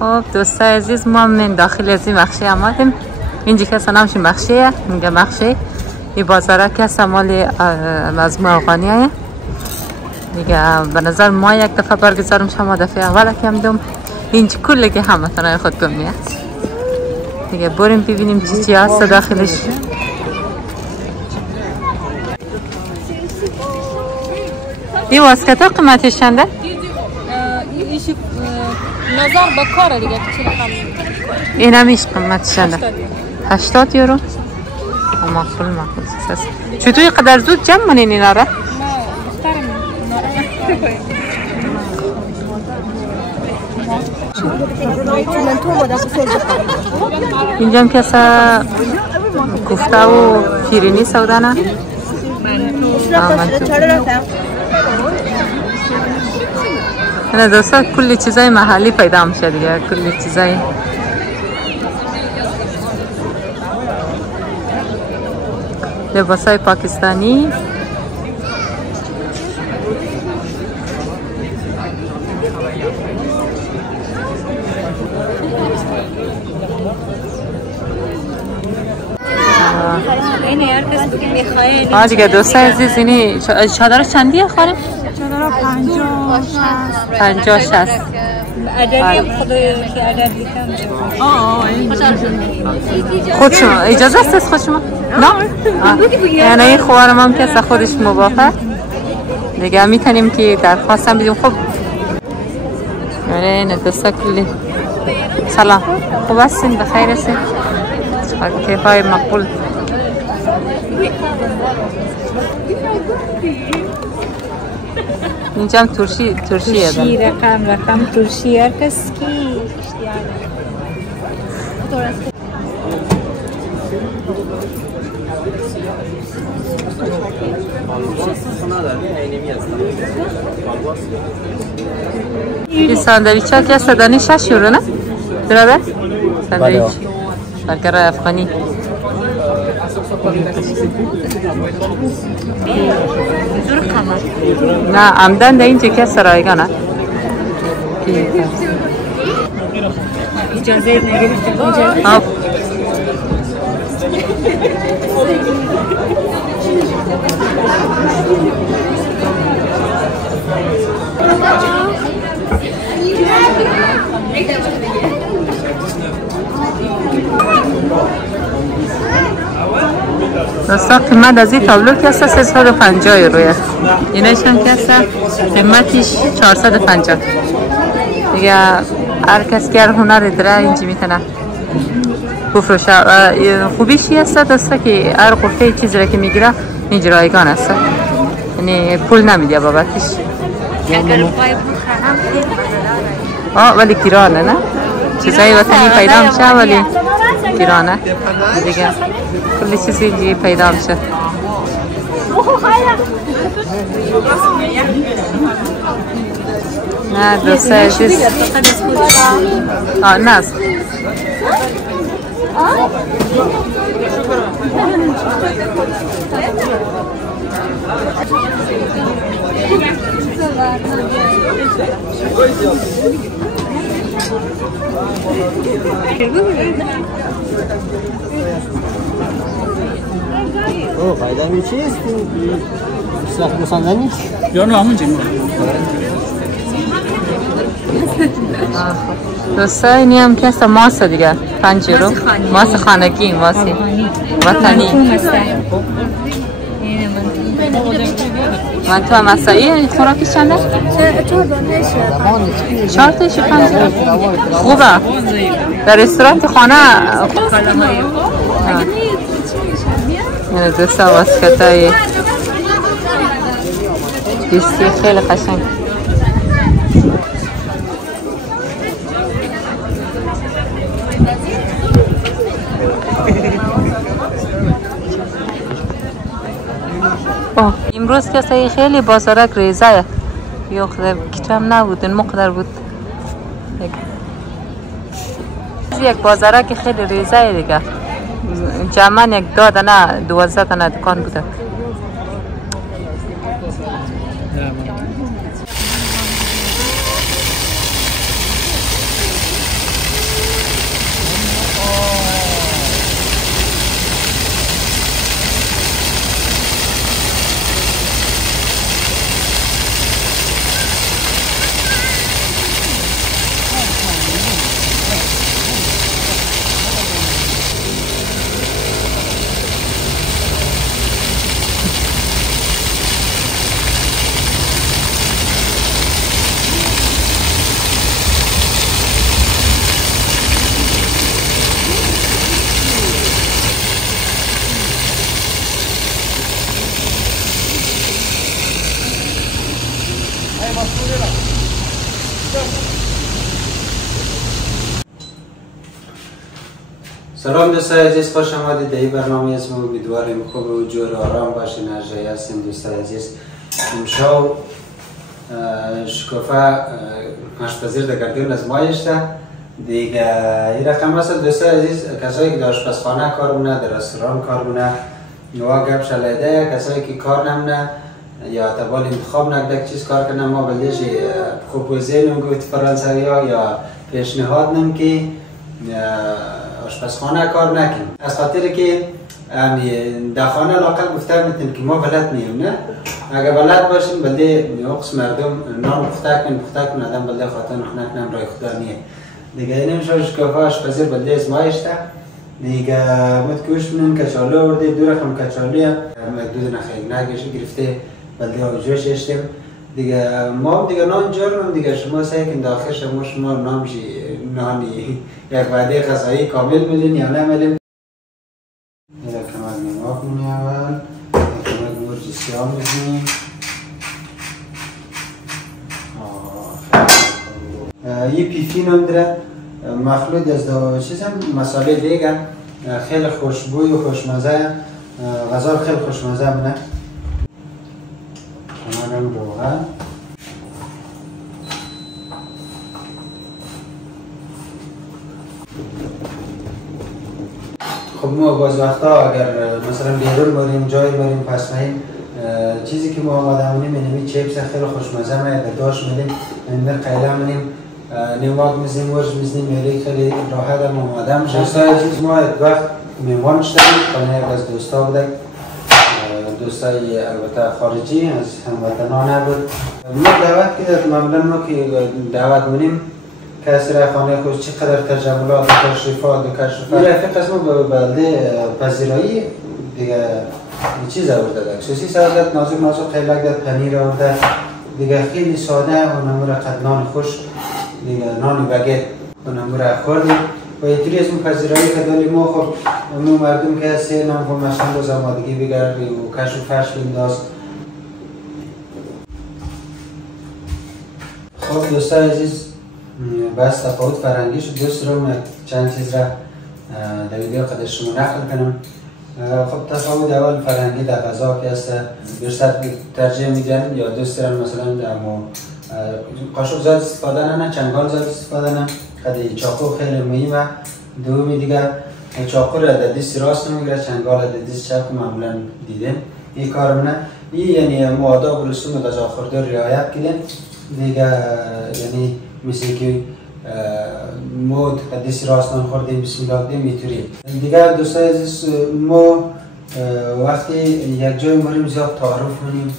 خب دوستای عزیز ما من داخل از این مخشی آمدیم. اینجا که نامش مخشیه، میگه مخشی. این بازاره که مال مجموعه افغانیه دیگه. به نظر ما یک دفعه برگزارم شما دفعه اول کم دوم اینجا کلی که همه تنهای خود گمیه دیگه. بریم ببینیم چی هست داخلش. این واسکت ها قیمتش چنده؟ ایش نظر به کاره دیگه. این همیش قیمتش چنده؟ 80 یورو. معقول است. چطور اینقدر زود جمع منین اینا را؟ اینجا هم کسا کوفته و شیرینی سودا نه؟ نه دوستا کلی چیزای محلی پیدا میشه دیگه. کلی چیزای لباسای پاکستانی. دیگه دوستای عزیز اینی چادر چندیه خانم؟ چادر 50 60. عددی خدای که عددی کم. خود شما اجازه است از خود شما؟ نه؟ یعنی این خوارم هم که خودش موافق دیگه میتونیم که درخواست هم بدیم. خب یعنی این دوستا کلی سلام خوب هستین؟ بخیر هستین؟ کیف های مقبول. اینجا هم ترشی ترشی رقم ترشی هر کس کی این ساندویچ ها که صدانی 6 یورو نه؟ برابر؟ ساندویچ برگر افغانی. نه عمدن ده اینجا که سرایگانه اجازه نگرفتم. دوستا قیمت از این تابلو که هست 350 یورویه. اینش هم که هست قیمتش 450 دیگه. هر کس که هنر داره اینجا میتونه بفروشه. خوبیش هست دوستا که هر قفته چیزی را که میگیره اینجا رایگان هست، یعنی پول نمیده بابتش. ولی گرانه نه؟ چیزایی وطنی پیدا میشه ولی گرانه دیگه. کلی چیزی اینجا پیدا میشه. نه دوستا عزیز نه فایده می چیست؟ سخت مسندنی؟ بیان همون جمعه دوستا اینی هم که ماست دیگه 5 یورو. ماست خانگی، ماست وطنی. من تو مسایی خوراکی چنده؟ 4 تاش 5 یورو. خوبه در رستوران خانه. دوستا واسکتای دیستی خیلی قشنگ. امروز که خیلی بازارک ریزه یا خدا کم نبود این مقدر بود. یک بازارک خیلی ریزه دیگه. جمعاً یک 10 دانه 12 دانه دکان بوده. سلام دوستای عزیز، خوش آمدید در این برنامه. اسم امیدواریم خوب و جور آرام باشین. نجای هستیم دوستای عزیز. امشب شکوفه آشپزی در گردون از مایشته دیگه. این رقم هست دوستای عزیز، کسایی که در آشپزخانه کار مونه، در رستوران کار مونه یا گپ شلیده، کسایی که کار نمونه یا تبال انتخاب نکده چیز کار کنه، ما بلدیش خوب وزیر نمگوید فرانسوی ها یا پیشنهاد نم که آشپزخانه کار نکنیم، از خاطر که در خانه لاقل گفته میتونیم که ما بلد نیم. نه اگر بلد باشیم بلده نقص مردم نان پخته کن آدم بلده خاطر نخنه کنم رای خدا نیه دیگه. اینم شکوفه آشپزی بلده از مایشته دیگه. متکوش منون کچالو ورده، دو رقم کچالوی دود نخیگ نگش گرفته بلده آجوش اشتیم دیگه. ما دیگه نان جرم دیگه. شما سعی کن داخل شما نامشی نانی یک وعده غذایی کامل میدین یا نمیدین. یک کمک نماک منی اول، یک کمک مرچ سیاه میزنیم. یه پیفی نام داره، مخلوط از دو چیزم مساله دیگه، خیلی خوشبوی و خوشمزه، غذا خیلی خوشمزه منه. کمکم روغن، خب ما باز وقتا اگر مثلا بیرون بریم جایی بریم پس مهیم چیزی که ما آماده مونیم اینمی چیپس خیلی خوشمزه میاد داشت میدیم، اینمی قیله مونیم نیماک میزنیم ورش میزنیم میری خیلی راحت هم آماده میشه. دوستای چیز ما یک وقت میوان شدیم خانه یک از دوستا بودک، دوستای البته خارجی از هموطنانه بود. ما دعوت کرد، معمولا ما که دعوت مونیم کسی را خانه خود چقدر تجملات و تشریفات و کشفات این رفیق از ما به بلده پذیرایی دیگه چیز آورده داد، سوسیس آورده، نازک خیلک داد، پنیر آورده دیگه. خیلی ساده و نمور قد نان خوش دیگه، نان بگت و نمور خوردیم و اینطوری از ما پذیرایی که داریم. ما خب امون مردم که هستی نم خب مشن روز آمادگی بگردی و کش و فرش بنداز. خب دوستای عزیز، بس تفاوت فرنگی شد. دوست رو چند چیز را در ویدیو قدر شما نقل کنم. خب تفاوت اول فرنگی در غذا که هست بیشتر ترجیح میدن یا دوست دارن مثلا قاشق زیاد استفاده نه، چنگال زیاد استفاده نه، خیلی چاقو خیلی مهمه. دومی دیگه چاقو را در دست راست نمیگیره، چنگال در دست چپ معمولا دیدن این کار نه. این یعنی ما آداب و رسوم غذا خوردن رعایت کردن دیگه. یعنی مثل که مود قدیس راستان خوردیم بسم الله دیم اینطوری دیگه. دوستای عزیز، ما وقتی یک جای مریم زیاد تعارف کنیم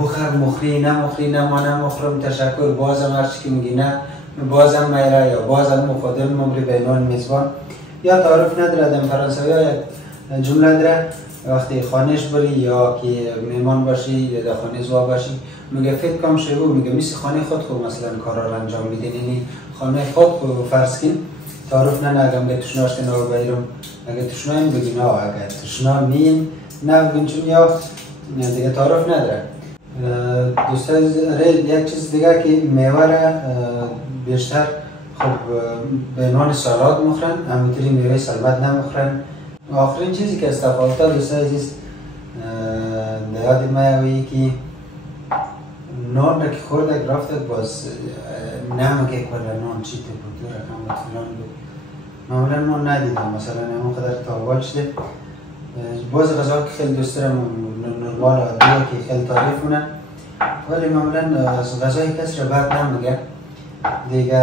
بخر مخری نه ما نمخورم تشکر بازم هرچی که میگی نه بازم میره یا بازم مخادم ممری بینان میزبان یا تعارف نداره. در فرانسوی ها یک جمله داره وقتی خانهش بری یا که میمان باشی یا در خانه زوا باشی میگه فکر کم شو، میگه مثل خانه خود خود مثلا کارا رو انجام میدین، یعنی خانه خود فرض کن تعارف نه اگه میگه تشناش نو بیرم، اگه تشنایم بگی نه، اگه تشنا نین نه بگین چون یا دیگه تعارف نداره. دوستای یک چیز دیگه که میوه را بیشتر خب به نان سالاد مخورن، همینطوری میوه سلمت نمخورن. آخرین چیزی که استفاده دوستای عزیز یاد میاد که نان را که خورده رفته باز نمیگه کلا نان چی بود رقم فلان بود، معمولا نان ندیدم مثلا همون قدر تاوال شده. باز غذا که خیلی دوست دارم نرمال عادیه که خیلی تعریف مونه، ولی معمولا غذای کسی را بد نمیگه دیگه.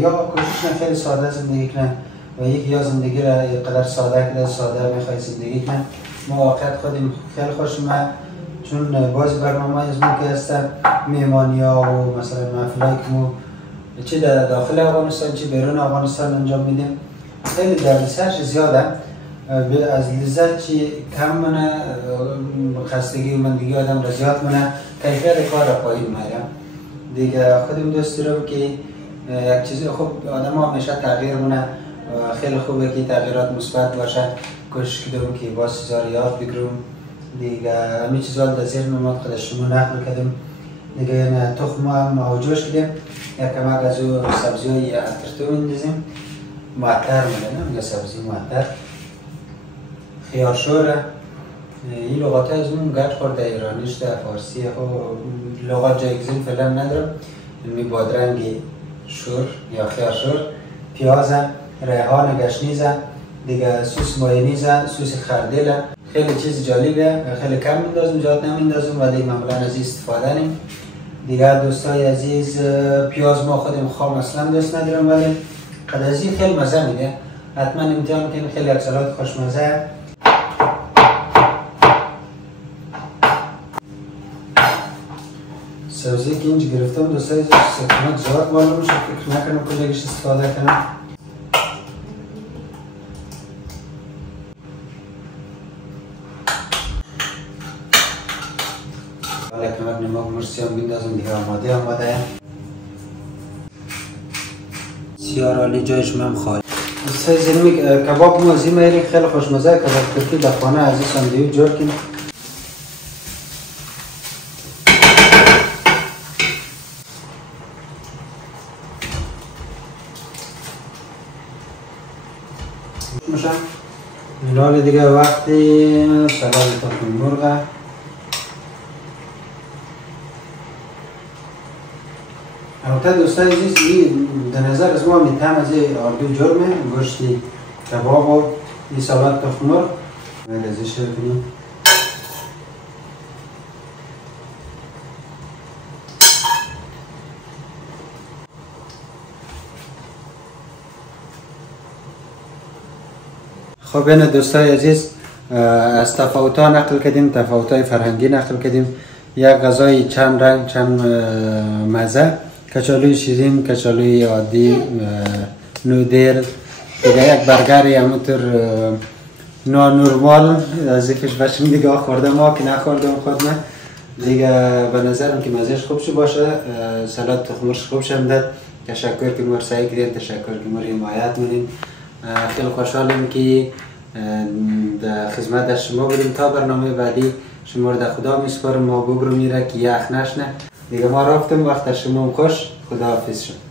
یا کوشش خیلی ساده زندگی کنه و یکی یا زندگی را قدر ساده کنه، ساده میخوای زندگی کنه. ما واقعیت خودم خیلی خوشم چون باز برنامه از ما که هست میمانی ها و مثلا محفلایی که ما چه در داخل افغانستان چه بیرون افغانستان انجام میدیم خیلی دردسرش زیاده. از لذت چی کم منه، خستگی و مندگی آدم را زیاد منه، کیفیت کار را پایین میره دیگه. خودم دوست دارم که یک چیزی خوب آدم ها همیشه تغییر مونه، خیلی خوبه که تغییرات مثبت باشه. کوشش کردم که باز چیزا رو یاد بگیرم دیگه. همین چیزا در ذهن ما قدر شما نقل کردم دیگه نه تخم هم آجوش کردیم، یک کمک از او سبزی های اترتو میندازیم، معطر میگه، میگه سبزی معطر. خیار شوره، این لغات از اون گرد خورده ایرانیش در فارسی لغات جایگزین فعلا ندارم. می بادرنگ شور یا خیار شور، پیاز، ریحان گشنیز، دیگه سس مایونیز، سس خردل. خیلی چیز جالبه، خیلی کم میندازم، زیاد نمیندازم ولی معمولا از استفاده نیم. دیگه دوستای عزیز پیاز ما خودم خام اصلا دوست ندارم ولی قدازی خیلی مزه میده، حتما امتحان کنید، خیلی یک سالاد خوشمزه. سبزی که اینجا گرفتم دوستای عزیز سکمت زیاد معلوم میشه، فکر نکنم کجاش استفاده کنم. حالا کمک نمک مرسی هم بندازم دیگه آماده. سیار عالی جایش هم خالی. دوستای عزیز کباب ما از این میری خیلی خوشمزه، کباب ترکی در خانه از این ساندویچ جور کنیم. حالا دیگه وقتی سلاد تخم مرغ البته دوستای عزیز در نظر از ما میتونم از آردو جرمه گوشتی کباب و این سلاد تخم مرغ ازش کنیم. خب این دوستای عزیز از تفاوت‌ها نقل کردیم، تفاوت‌های فرهنگی نقل کردیم. یک غذای چند رنگ چند مزه، کچالوی شیرین، کچالوی عادی، نودل، دیگه یک برگر همونطور نورمال از یکیش بچم دیگه آخورده ما که نخوردم خود نه دیگه. به نظرم که مزهش خوب باشه، سلاد تخم مرغ خوب شد. تشکر که مرسایی کردین، تشکر که مر حمایت می‌کنین. خیلی خوشحالم که در خدمت شما بودیم. تا برنامه بعدی شما رو در خدا میسپارم، ما ببرو میره که یخ نشنه دیگه. ما رفتم، وقت شما خوش، خداحافظ شد.